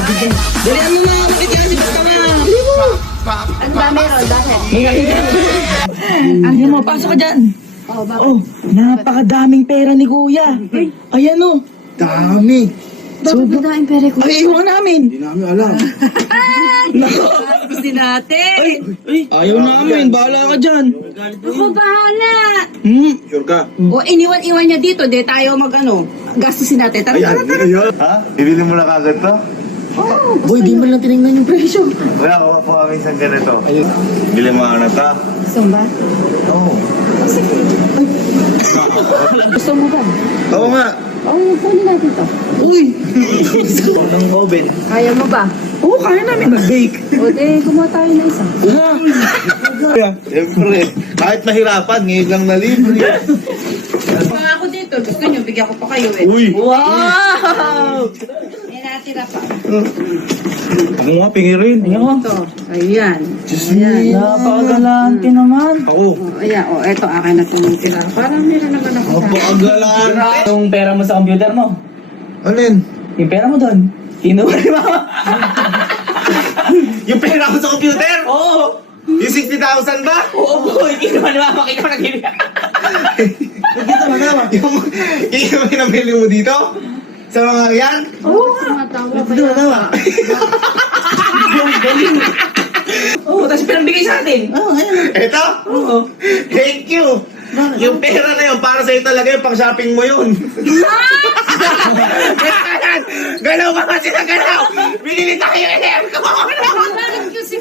Dalihan mo na, makikita ka na. Ano ba meron? Bakit? Ano mo, pasok ka dyan. Oh, bakit? Oh, napakadaming pera ni Kuya. Ayan oh. Dami. Bakit ba daing pere ko? Ay, iwan namin. Hindi namin alam. Gusto natin. Ayaw namin, bahala ka dyan. Ako bahala. Sure ka? O iniwan-iwan niya dito, de tayo gastusin natin. Tara, tara, tara. Ha? Bibili mo na kagad to? Oh, Boy, di mo lang tinignan yung presyo. Kuya, kuha po kami isang ganito. Bili mo na to? gusto mo ba? Oo. Gusto mo ba? Oo nga. Oo, kunin natin to. Uy! Ng oven. Kaya mo ba? Oo, kaya namin mag-bake. O de, kumuha tayo na isa. Siyempre, kahit mahirapan, ngayon lang na libre. Kung ako dito, gusto nyo, bigyan ko pa kayo eh. Uy! Wow! May natira pa. Ako nga, pingirin. Ayan mo. Ito, ayan. Napakagalante naman. Ako. O, ayan, o, eto, akin na itong tira. Parang meron naman ako sa Pagalaan! Yung pera mo sa computer mo. Alin? Yung pera mo doon. Kinuha ni Mama. Yung pera ko sa computer? Oo. Yung 60,000 ba? Oo, boy. Kinuha ni Mama. Kinuha na kinuha. Yung pinabili mo dito? Sa mga yan? Oo, matawa ba Dito yan? na naman. Oo, tapos pinambigay sa atin. Oo, ayan. Eto? Oo. Thank you! Yung pera na yun, para sa'yo talaga yung pang-shopping mo yun. Galaw ka kasi na galaw! Binili tayo, Ener! Bakit kasi